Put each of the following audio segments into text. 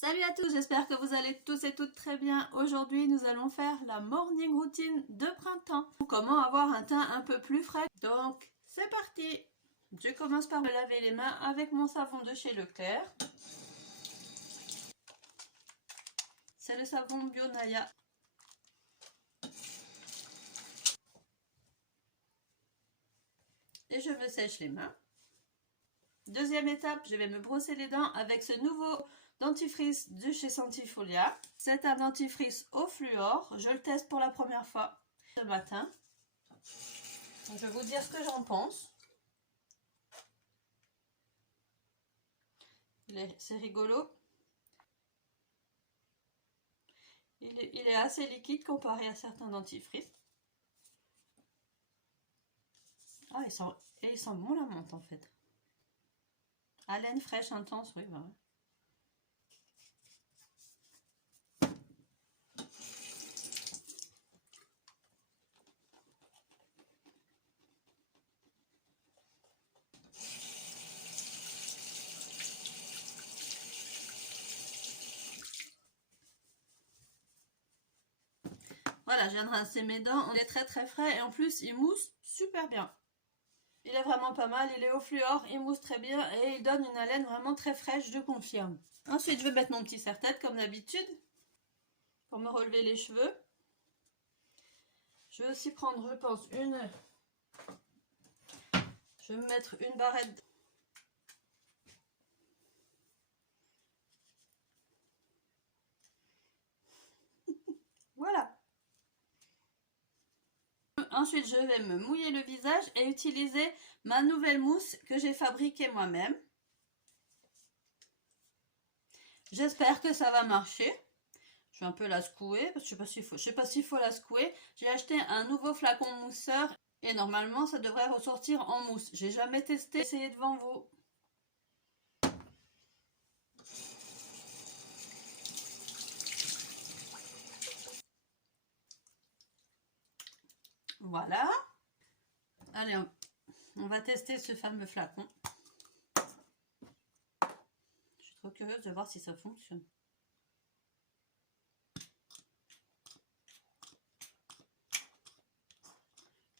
Salut à tous, j'espère que vous allez tous et toutes très bien. Aujourd'hui, nous allons faire la morning routine de printemps. Comment avoir un teint un peu plus frais. Donc, c'est parti. Je commence par me laver les mains avec mon savon de chez Leclerc. C'est le savon Bionaya. Et je me sèche les mains. Deuxième étape, je vais me brosser les dents avec ce nouveau dentifrice de chez Sentifolia. C'est un dentifrice au fluor. Je le teste pour la première fois ce matin. Donc, je vais vous dire ce que j'en pense. C'est rigolo. Il est assez liquide comparé à certains dentifrices. Ah, il sent bon la menthe en fait. Haleine fraîche intense, oui. Bah ouais. Voilà, je viens de rincer mes dents. On est très frais et en plus il mousse super bien. Il est vraiment pas mal, il est au fluor, il mousse très bien et il donne une haleine vraiment très fraîche, je confirme. Ensuite, je vais mettre mon petit serre-tête comme d'habitude pour me relever les cheveux. Je vais aussi prendre, je pense, je vais me mettre une barrette. Voilà. Ensuite, je vais me mouiller le visage et utiliser ma nouvelle mousse que j'ai fabriquée moi-même. J'espère que ça va marcher. Je vais un peu la secouer parce que je sais pas s'il faut la secouer. J'ai acheté un nouveau flacon mousseur et normalement ça devrait ressortir en mousse. J'ai jamais testé, essayez devant vous. Voilà. Allez, on va tester ce fameux flacon. Je suis trop curieuse de voir si ça fonctionne.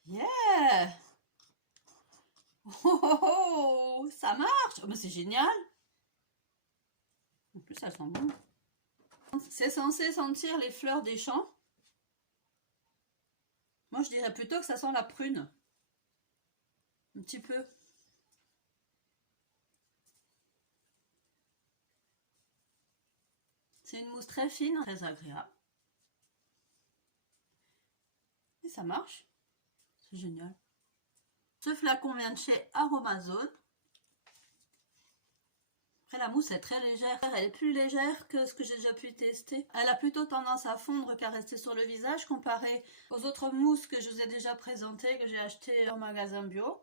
Yeah! Oh, ça marche! Oh, mais c'est génial! En plus, ça sent bon. C'est censé sentir les fleurs des champs. Moi, je dirais plutôt que ça sent la prune. Un petit peu. C'est une mousse très fine, très agréable. Et ça marche. C'est génial. Ce flacon vient de chez Aromazone. Après, la mousse est très légère. Elle est plus légère que ce que j'ai déjà pu tester. Elle a plutôt tendance à fondre qu'à rester sur le visage comparé aux autres mousses que je vous ai déjà présentées, que j'ai achetées en magasin bio.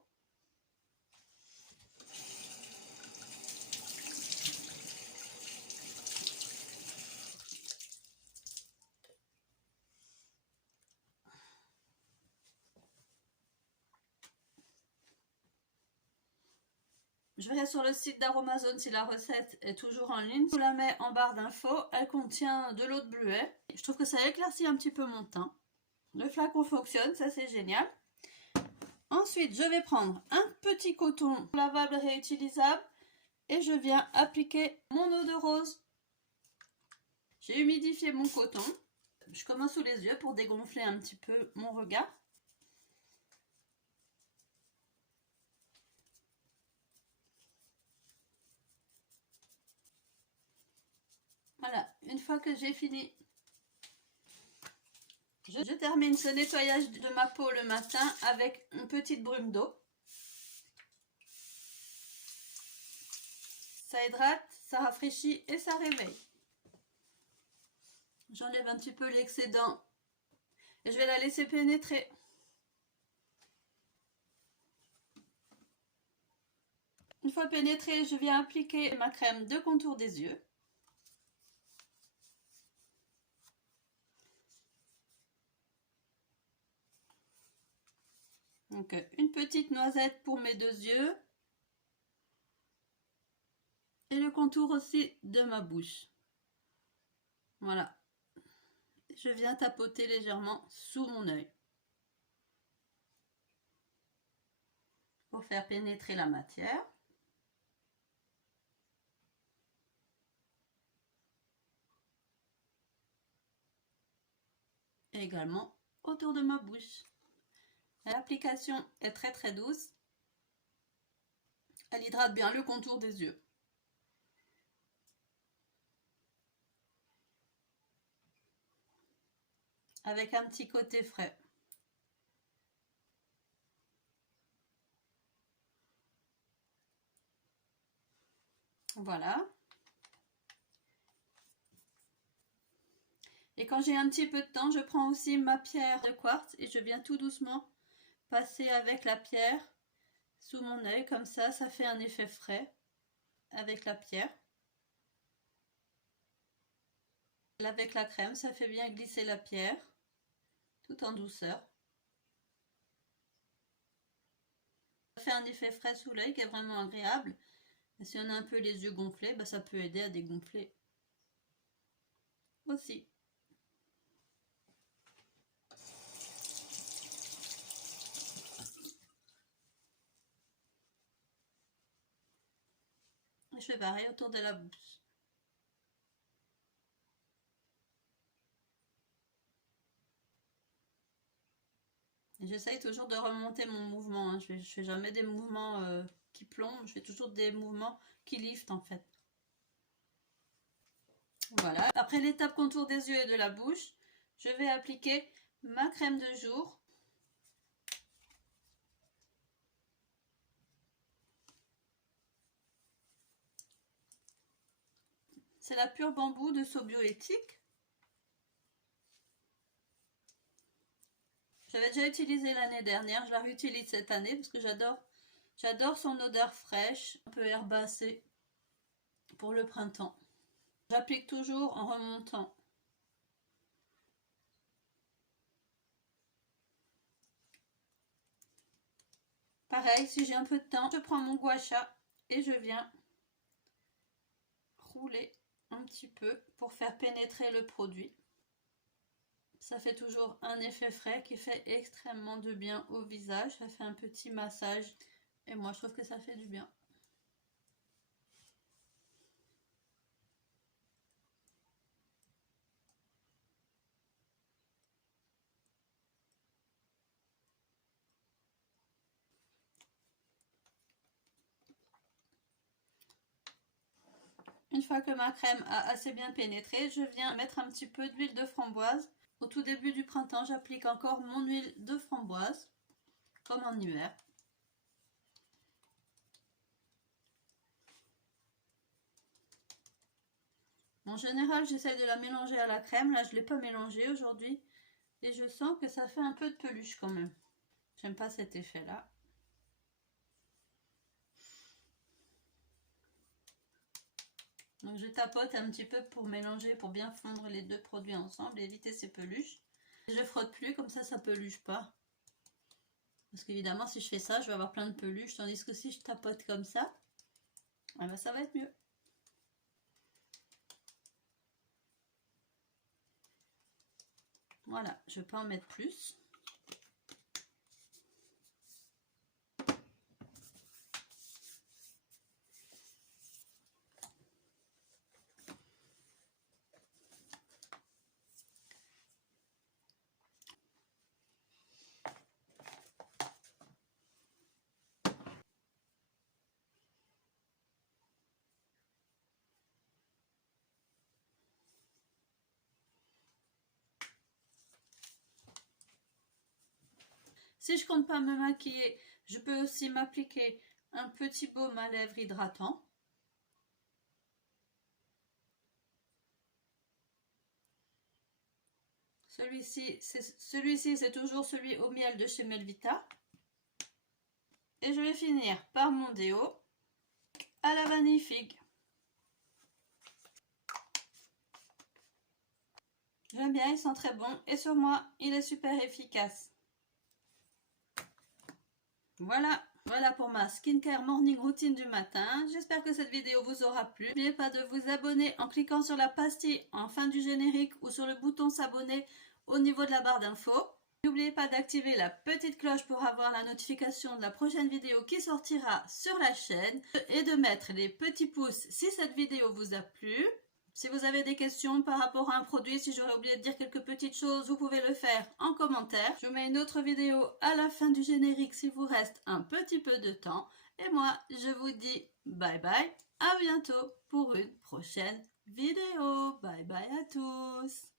Je verrai sur le site d'Aromazone si la recette est toujours en ligne. Je vous la mets en barre d'infos. Elle contient de l'eau de bleuet. Je trouve que ça éclaircit un petit peu mon teint. Le flacon fonctionne, ça c'est génial. Ensuite, je vais prendre un petit coton lavable réutilisable et je viens appliquer mon eau de rose. J'ai humidifié mon coton. Je commence sous les yeux pour dégonfler un petit peu mon regard. Voilà, une fois que j'ai fini, je termine ce nettoyage de ma peau le matin avec une petite brume d'eau. Ça hydrate, ça rafraîchit et ça réveille. J'enlève un petit peu l'excédent et je vais la laisser pénétrer. Une fois pénétrée, je viens appliquer ma crème de contour des yeux. Donc une petite noisette pour mes deux yeux. Et le contour aussi de ma bouche. Voilà. Je viens tapoter légèrement sous mon œil pour faire pénétrer la matière. Et également autour de ma bouche. L'application est très douce. Elle hydrate bien le contour des yeux. Avec un petit côté frais. Voilà. Et quand j'ai un petit peu de temps, je prends aussi ma pierre de quartz et je viens tout doucement passer avec la pierre sous mon œil. Comme ça fait un effet frais avec la pierre. Avec la crème, ça fait bien glisser la pierre tout en douceur. Ça fait un effet frais sous l'œil qui est vraiment agréable. Et si on a un peu les yeux gonflés, bah, ça peut aider à dégonfler aussi. Je fais pareil autour de la bouche. J'essaye toujours de remonter mon mouvement. Hein. Je fais jamais des mouvements qui plombent. Je fais toujours des mouvements qui liftent en fait. Voilà. Après l'étape contour des yeux et de la bouche, je vais appliquer ma crème de jour. C'est la Pure Bambou de Sobioéthique. J'avais déjà utilisé l'année dernière, je la réutilise cette année parce que j'adore son odeur fraîche, un peu herbacée pour le printemps. J'applique toujours en remontant. Pareil, si j'ai un peu de temps, je prends mon gua sha et je viens rouler un petit peu pour faire pénétrer le produit. Ça fait toujours un effet frais qui fait extrêmement de bien au visage. Ça fait un petit massage et moi je trouve que ça fait du bien. Une fois que ma crème a assez bien pénétré, je viens mettre un petit peu d'huile de framboise. Au tout début du printemps, j'applique encore mon huile de framboise, comme en hiver. En général, j'essaie de la mélanger à la crème. Là, je ne l'ai pas mélangée aujourd'hui. Et je sens que ça fait un peu de peluche quand même. J'aime pas cet effet-là. Donc je tapote un petit peu pour mélanger, pour bien fondre les deux produits ensemble et éviter ces peluches. Je frotte plus, comme ça peluche pas. Parce qu'évidemment, si je fais ça, je vais avoir plein de peluches. Tandis que si je tapote comme ça, eh ben, ça va être mieux. Voilà, je peux en mettre plus. Si je compte pas me maquiller, je peux aussi m'appliquer un petit baume à lèvres hydratant. Celui-ci, c'est toujours celui au miel de chez Melvita. Et je vais finir par mon déo à la vanille figue. J'aime bien, il sent très bon et sur moi, il est super efficace. Voilà. Voilà pour ma skincare morning routine du matin. J'espère que cette vidéo vous aura plu. N'oubliez pas de vous abonner en cliquant sur la pastille en fin du générique ou sur le bouton s'abonner au niveau de la barre d'infos. N'oubliez pas d'activer la petite cloche pour avoir la notification de la prochaine vidéo qui sortira sur la chaîne et de mettre les petits pouces si cette vidéo vous a plu. Si vous avez des questions par rapport à un produit, si j'aurais oublié de dire quelques petites choses, vous pouvez le faire en commentaire. Je vous mets une autre vidéo à la fin du générique s'il vous reste un petit peu de temps. Et moi, je vous dis bye bye, à bientôt pour une prochaine vidéo. Bye bye à tous.